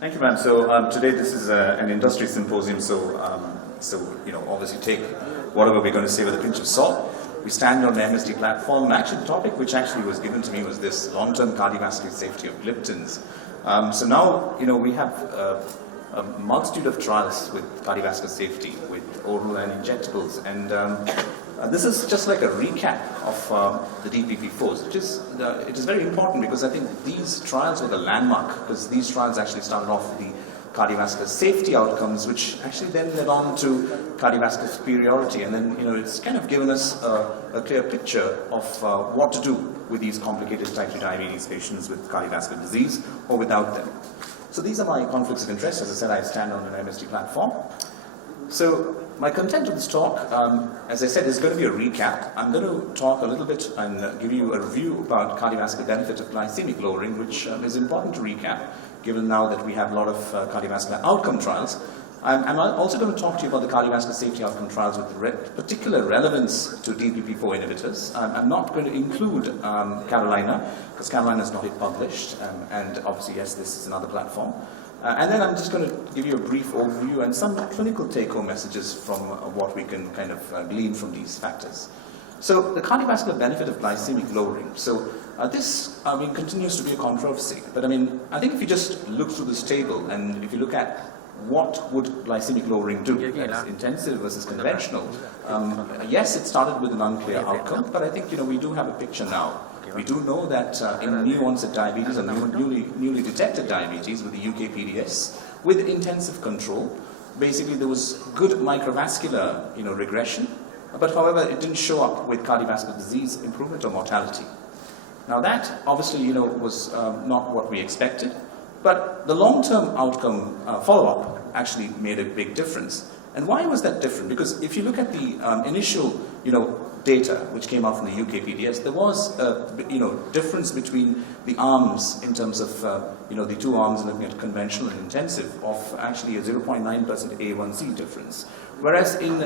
Thank you, ma'am. So today this is an industry symposium, so obviously take whatever we're going to say with a pinch of salt. We stand on the MSD platform, and actually the topic which actually was given to me was this long-term cardiovascular safety of gliptins. So now, we have a multitude of trials with cardiovascular safety, with oral and injectables, and this is just like a recap of the DPP4s, which is it is very important because I think these trials were the landmark, because these trials actually started off with the cardiovascular safety outcomes, which actually then led on to cardiovascular superiority, and then it's kind of given us a clear picture of what to do with these complicated type 2 diabetes patients with cardiovascular disease or without them. So these are my conflicts of interest. As I said, I stand on an MSD platform. So my content of this talk, as I said, is going to be a recap. I'm going to talk a little bit and give you a review about cardiovascular benefit of glycemic lowering, which is important to recap, given now that we have a lot of cardiovascular outcome trials. I'm also going to talk to you about the cardiovascular safety outcome trials with particular relevance to DPP4 inhibitors. I'm not going to include Carolina, because Carolina is not yet published, and obviously, yes, this is another platform. And then I'm just going to give you a brief overview and some clinical take-home messages from what we can kind of glean from these factors. So the cardiovascular benefit of glycemic lowering. So this, continues to be a controversy. But I think if you just look through this table and if you look at what would glycemic lowering do, that's intensive versus conventional, yes, it started with an unclear outcome, but I think we do have a picture now. We do know that in new-onset diabetes and newly detected diabetes with the UKPDS, with intensive control, basically there was good microvascular regression, but however it didn't show up with cardiovascular disease improvement or mortality. Now that obviously was not what we expected, but the long-term outcome follow-up actually made a big difference. And why was that different? Because if you look at the initial data which came out from the UKPDS, there was a difference between the arms in terms of the two arms looking at conventional and intensive of actually a 0.9% A1C difference. Whereas in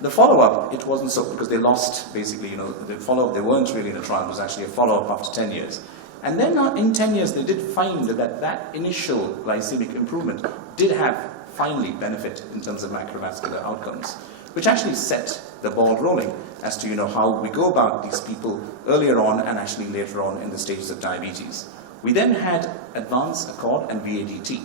the follow-up, it wasn't so, because they lost basically, the follow-up, they weren't really in a trial, it was actually a follow-up after 10 years. And then in 10 years, they did find that initial glycemic improvement did have finally benefit in terms of macrovascular outcomes, which actually set the ball rolling as to how we go about these people earlier on and actually later on in the stages of diabetes. We then had advanced ACCORD and VADT.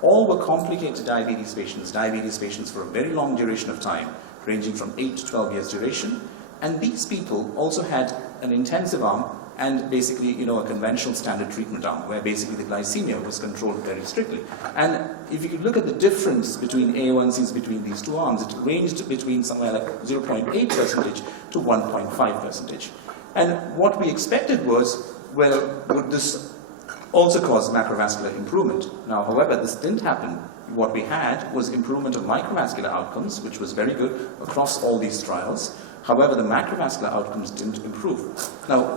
All were complicated diabetes patients for a very long duration of time, ranging from 8 to 12 years duration. And these people also had an intensive arm and basically, a conventional standard treatment arm, where basically the glycemia was controlled very strictly. And if you look at the difference between A1Cs between these two arms, it ranged between somewhere like 0.8% to 1.5%. And what we expected was, well, would this also cause macrovascular improvement? Now, however, this didn't happen. What we had was improvement of microvascular outcomes, which was very good across all these trials. However, the macrovascular outcomes didn't improve. Now,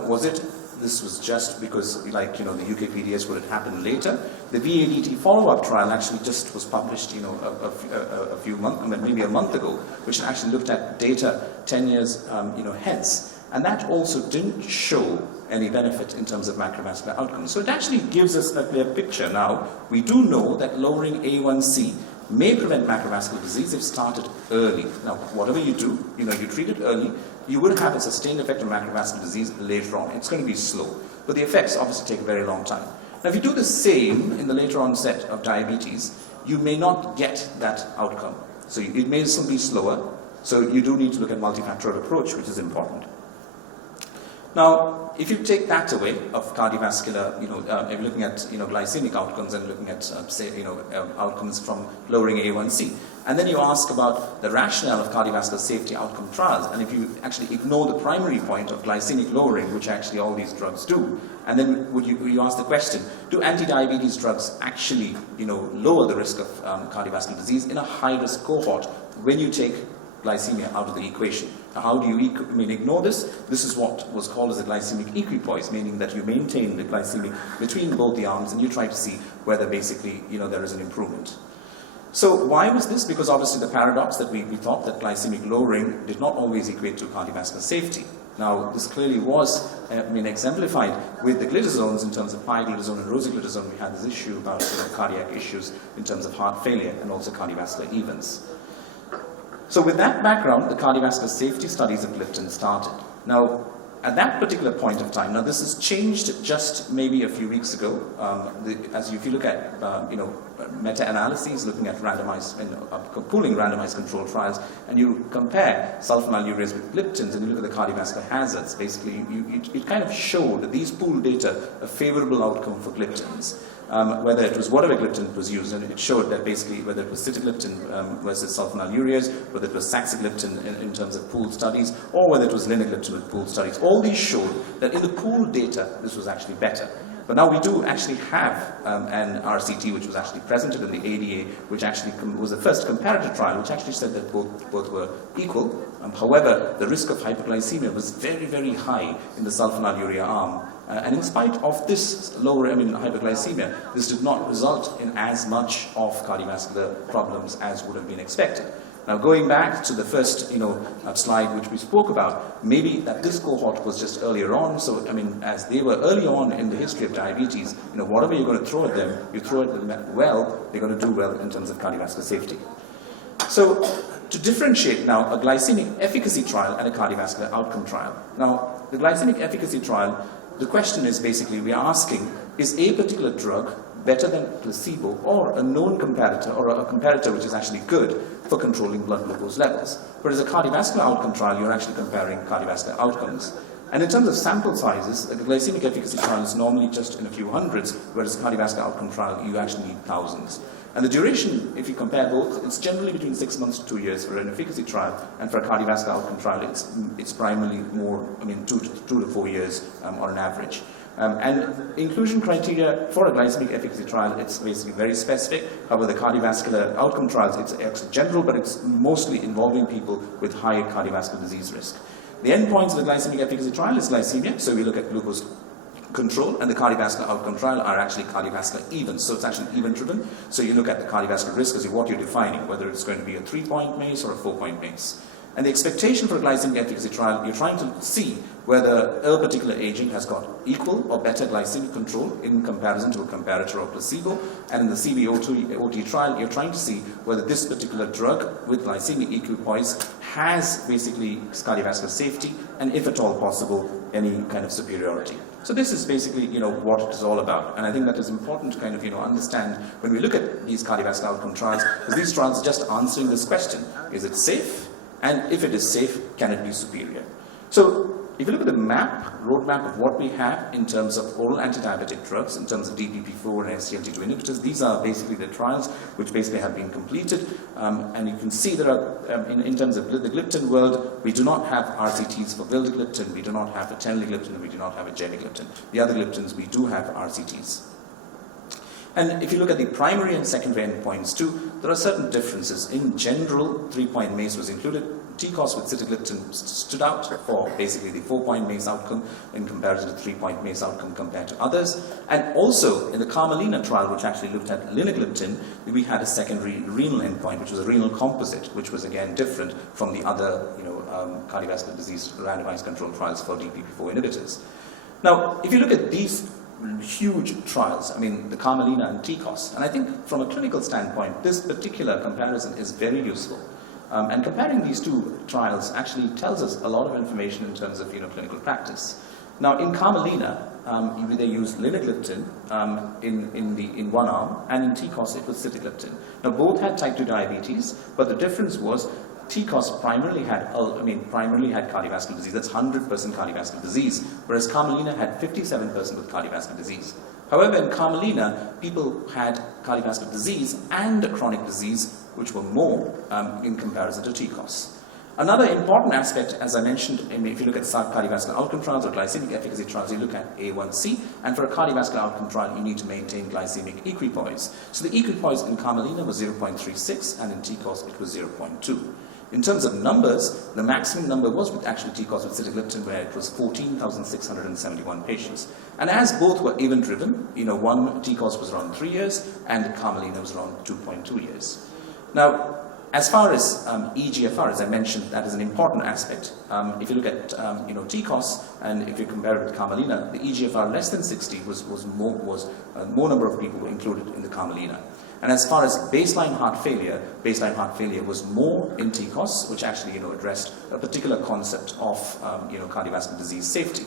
this was just because, the UKPDS would have happened later. The VADT follow-up trial actually just was published, a few months, maybe a month ago, which actually looked at data 10 years, hence. And that also didn't show any benefit in terms of macrovascular outcomes. So it actually gives us a clear picture now. We do know that lowering A1C may prevent macrovascular disease if started early. Now, whatever you do, you treat it early, you will have a sustained effect on macrovascular disease later on. It's going to be slow, but the effects obviously take a very long time. Now, if you do the same in the later onset of diabetes, you may not get that outcome. So it may still be slower, so you do need to look at multifactorial approach, which is important. Now, if you take that away of cardiovascular, if you're looking at glycemic outcomes and looking at outcomes from lowering A1C, and then you ask about the rationale of cardiovascular safety outcome trials, and if you actually ignore the primary point of glycemic lowering, which actually all these drugs do, and then you ask the question, do anti-diabetes drugs actually lower the risk of cardiovascular disease in a high-risk cohort when you take glycemia out of the equation? Now, how do you ignore this? This is what was called as a glycemic equipoise, meaning that you maintain the glycemic between both the arms and you try to see whether basically there is an improvement. So why was this? Because obviously the paradox that we thought that glycemic lowering did not always equate to cardiovascular safety. Now, this clearly was exemplified with the glitazones in terms of pioglitazone and rosiglitazone. We had this issue about cardiac issues in terms of heart failure and also cardiovascular events. So with that background, the cardiovascular safety studies of gliptin started. Now, at that particular point of time, now this has changed just maybe a few weeks ago. If you look at meta-analyses looking at pooling randomized controlled trials, and you compare sulfonylureas with gliptins, and you look at the cardiovascular hazards, basically it kind of showed that these pooled data a favorable outcome for gliptins. Whether it was whatever gliptin was used, and it showed that basically whether it was sitagliptin versus sulfonylureas, whether it was saxagliptin in terms of pooled studies, or whether it was linagliptin with pooled studies, all these showed that in the pooled data this was actually better. But now we do actually have an RCT which was actually presented in the ADA, which actually was the first comparative trial, which actually said that both were equal. However, the risk of hypoglycemia was very, very high in the sulfonylurea arm. And in spite of this lower hypoglycemia, this did not result in as much of cardiovascular problems as would have been expected. Now, going back to the first slide which we spoke about, maybe that this cohort was just earlier on. So, as they were early on in the history of diabetes, whatever you're going to throw at them, you throw at them well, they're going to do well in terms of cardiovascular safety. So, to differentiate now a glycemic efficacy trial and a cardiovascular outcome trial. Now, the glycemic efficacy trial, the question is basically we are asking, is a particular drug better than placebo or a known comparator or a comparator which is actually good for controlling blood glucose levels? Whereas a cardiovascular outcome trial, you're actually comparing cardiovascular outcomes. And in terms of sample sizes, a glycemic efficacy trial is normally just in a few hundreds, whereas a cardiovascular outcome trial, you actually need thousands. And the duration, if you compare both, it's generally between 6 months to 2 years for an efficacy trial, and for a cardiovascular outcome trial, it's primarily more, 2 to 4 years on an average. And inclusion criteria for a glycemic efficacy trial, it's basically very specific. However, the cardiovascular outcome trials, it's actually general, but it's mostly involving people with high cardiovascular disease risk. The endpoints of the glycemic efficacy trial is glycemia, so we look at glucose control, and the cardiovascular outcome trial are actually cardiovascular events, so it's actually event driven. So you look at the cardiovascular risk as what you're defining, whether it's going to be a 3-point MACE or a 4-point MACE. And the expectation for a glycemic efficacy trial, you're trying to see whether a particular agent has got equal or better glycemic control in comparison to a comparator or placebo. And in the CVOT trial, you're trying to see whether this particular drug with glycemic equipoise has basically cardiovascular safety, and if at all possible, any kind of superiority. So this is basically, what it is all about. And I think that is important to kind of, understand when we look at these cardiovascular outcome trials, because these trials are just answering this question: is it safe? And if it is safe, can it be superior? So if you look at the roadmap of what we have in terms of oral antidiabetic drugs, in terms of DPP-4 and SGLT2 inhibitors, these are basically the trials which basically have been completed. And you can see there are, in terms of the gliptin world, we do not have RCTs for vildagliptin, we do not have a teneligliptin, and we do not have a genagliptin. The other gliptins, we do have RCTs. And if you look at the primary and secondary endpoints too, there are certain differences. In general, 3-point MACE was included. TCOS with sitagliptin stood out for basically the 4-point MACE outcome in comparison to 3-point MACE outcome compared to others. And also in the Carmelina trial, which actually looked at linagliptin, we had a secondary renal endpoint, which was a renal composite, which was again different from the other cardiovascular disease randomized controlled trials for DPP-4 inhibitors. Now, if you look at these huge trials, the Carmelina and TCOS, and I think from a clinical standpoint, this particular comparison is very useful. And comparing these two trials actually tells us a lot of information in terms of clinical practice. Now, in Carmelina, they used linagliptin in one arm, and in TCOS it was sitagliptin. Now, both had type 2 diabetes, but the difference was TCOS primarily had cardiovascular disease. That's 100% cardiovascular disease, whereas Carmelina had 57% with cardiovascular disease. However, in Carmelina, people had cardiovascular disease and a chronic disease, which were more in comparison to TCOS. Another important aspect, as I mentioned, if you look at cardiovascular outcome trials or glycemic efficacy trials, you look at A1C, and for a cardiovascular outcome trial, you need to maintain glycemic equipoise. So the equipoise in Carmelina was 0.36, and in TCOS it was 0.2. In terms of numbers, the maximum number was with actually TCOS with sitagliptin, where it was 14,671 patients. And as both were event-driven, one TCOS was around 3 years, and Carmelina was around 2.2 years. Now, as far as EGFR, as I mentioned, that is an important aspect. If you look at TCOS, and if you compare it with Carmelina, the EGFR less than 60 was more number of people were included in the Carmelina. And as far as baseline heart failure was more in TCOS, which actually addressed a particular concept of cardiovascular disease safety.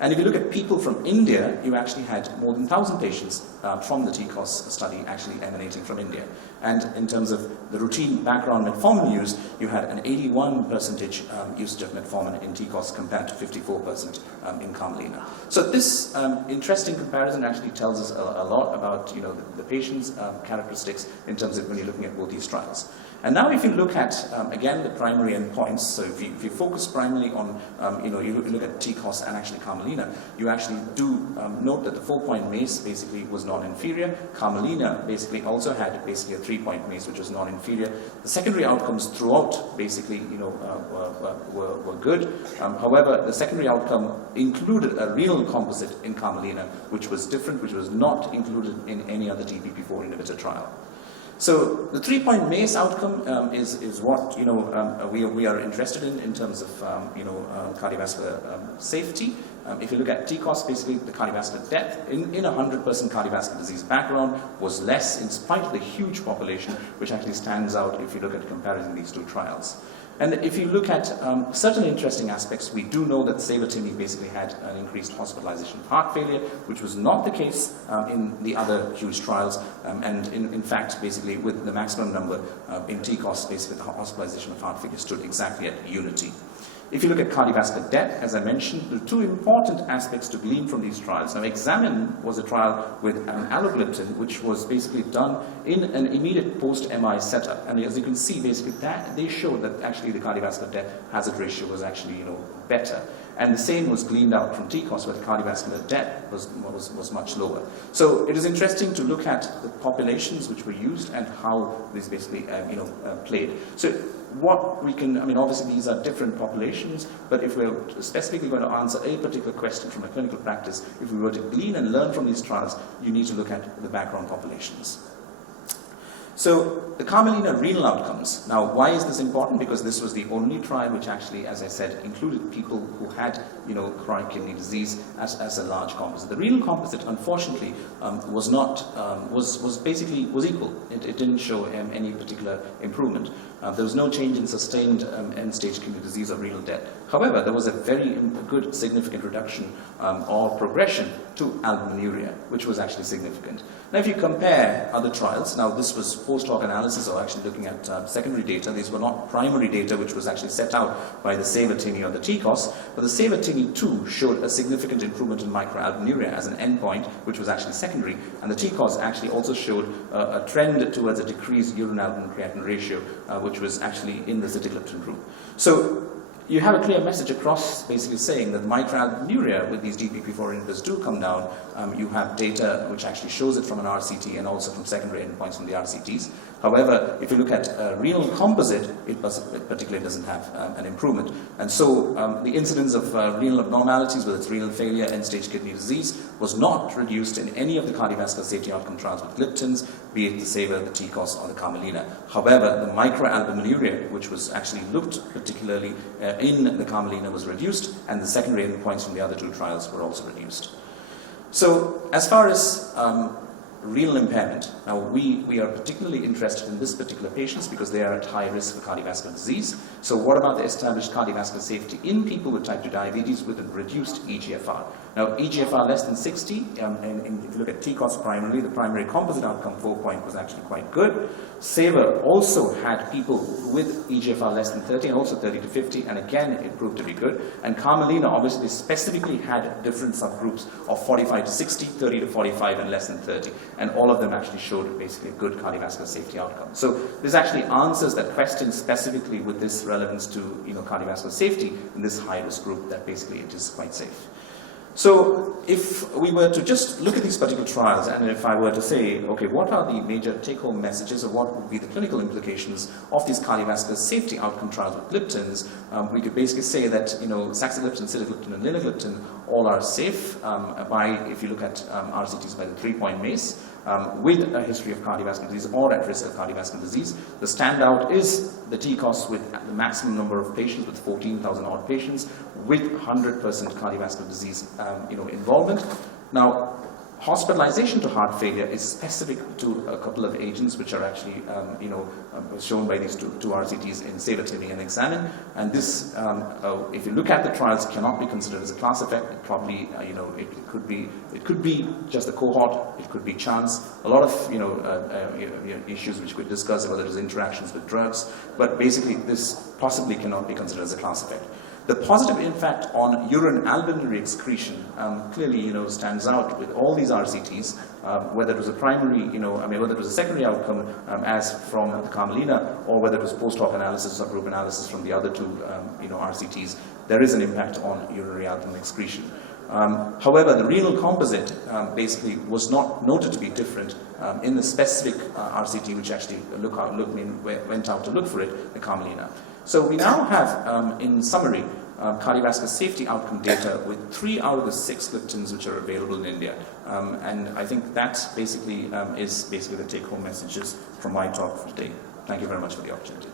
And if you look at people from India, you actually had more than 1,000 patients from the TCOS study actually emanating from India. And in terms of the routine background metformin use, you had an 81% usage of metformin in TCOS compared to 54% in Carmelina. So this interesting comparison actually tells us a lot about the patient's characteristics in terms of when you're looking at both these trials. And now if you look at, again, the primary endpoints, so if you focus primarily on, you look at TCOS and actually Carmelina, you actually do note that the 4-point MACE basically was non-inferior. Carmelina basically also had basically a 3-point MACE, which was non-inferior. The secondary outcomes throughout basically, were good. However, the secondary outcome included a renal composite in Carmelina, which was different, which was not included in any other DPP-4 inhibitor trial. So the 3-point MACE outcome is what we are interested in terms of cardiovascular safety. If you look at TCOS, basically the cardiovascular death in a 100% cardiovascular disease background was less in spite of the huge population, which actually stands out if you look at comparing these two trials. And if you look at certain interesting aspects, we do know that sabertini basically had an increased hospitalization of heart failure, which was not the case in the other huge trials. And in fact, basically with the maximum number in TCOS, basically the hospitalization of heart failure stood exactly at unity. If you look at cardiovascular death, as I mentioned, there are two important aspects to glean from these trials. Now, Examine was a trial with allogliptin, which was basically done in an immediate post-MI setup. And as you can see, basically, that they showed that actually the cardiovascular death hazard ratio was actually, better. And the same was gleaned out from TCOS, where the cardiovascular death was much lower. So it is interesting to look at the populations which were used and how this basically, played. So what we can, obviously these are different populations, but if we're specifically going to answer a particular question from a clinical practice, if we were to glean and learn from these trials, you need to look at the background populations. So the Carmelina renal outcomes. Now, why is this important? Because this was the only trial which actually, as I said, included people who had, chronic kidney disease as a large composite. The renal composite, unfortunately, was equal. It didn't show any particular improvement. There was no change in sustained end-stage kidney disease or renal death. However, there was a very good significant reduction or progression to albuminuria, which was actually significant. Now, if you compare other trials, now this was post-hoc analysis or actually looking at secondary data. These were not primary data, which was actually set out by the sabertini or the TCOS, but the sabertini too showed a significant improvement in microalbuminuria as an endpoint, which was actually secondary, and the TCOS actually also showed a trend towards a decreased urine albumin-creatinine ratio, which was actually in the sitagliptin group. So you have a clear message across basically saying that microalbuminuria with these DPP-4 inhibitors do come down. You have data which actually shows it from an RCT and also from secondary endpoints from the RCTs. However, if you look at renal composite, it particularly doesn't have an improvement. And so the incidence of renal abnormalities, whether it's renal failure, end-stage kidney disease, was not reduced in any of the cardiovascular safety outcome trials with gliptins, be it the SAVOR, the TCOS, or the Carmelina. However, the microalbuminuria, which was actually looked particularly in the Carmelina, was reduced, and the secondary endpoints from the other two trials were also reduced. So, as far as renal impairment, now we are particularly interested in this particular patients because they are at high risk for cardiovascular disease. So what about the established cardiovascular safety in people with type 2 diabetes with a reduced EGFR? Now, EGFR less than 60, and if you look at TCOS primarily, the primary composite outcome 4-point was actually quite good. SAVOR also had people with EGFR less than 30 and also 30 to 50, and again, it proved to be good. And Carmelina obviously specifically had different subgroups of 45 to 60, 30 to 45, and less than 30. And all of them actually showed basically a good cardiovascular safety outcome. So this actually answers that question specifically with this relevance to cardiovascular safety in this high-risk group, that basically it is quite safe. So if we were to just look at these particular trials, and if I were to say, okay, what are the major take-home messages, or what would be the clinical implications of these cardiovascular safety outcome trials with gliptins, we could basically say that, saxagliptin, sitagliptin, and linagliptin all are safe if you look at RCTs by the 3-point MACE, with a history of cardiovascular disease or at risk of cardiovascular disease. The standout is the TCOS with the maximum number of patients, with 14,000 odd patients, with 100% cardiovascular disease involvement. Now, hospitalization to heart failure is specific to a couple of agents which are actually shown by these two RCTs in SAVOR, TIMI, and EXAMINE. And this, if you look at the trials, cannot be considered as a class effect. It probably, it could be just a cohort, it could be chance. A lot of issues which we discuss, whether it's interactions with drugs, but basically this possibly cannot be considered as a class effect. The positive impact on urine albuminary excretion clearly, stands out with all these RCTs, whether it was a primary, whether it was a secondary outcome as from the Carmelina, or whether it was post-hoc analysis or group analysis from the other two, RCTs. There is an impact on urinary albumin excretion. However, the renal composite basically was not noted to be different in the specific RCT which actually went out to look for it, the Carmelina. So we now have, in summary, cardiovascular safety outcome data with 3 out of the 6 gliptins which are available in India. And I think that basically is the take-home messages from my talk for today. Thank you very much for the opportunity.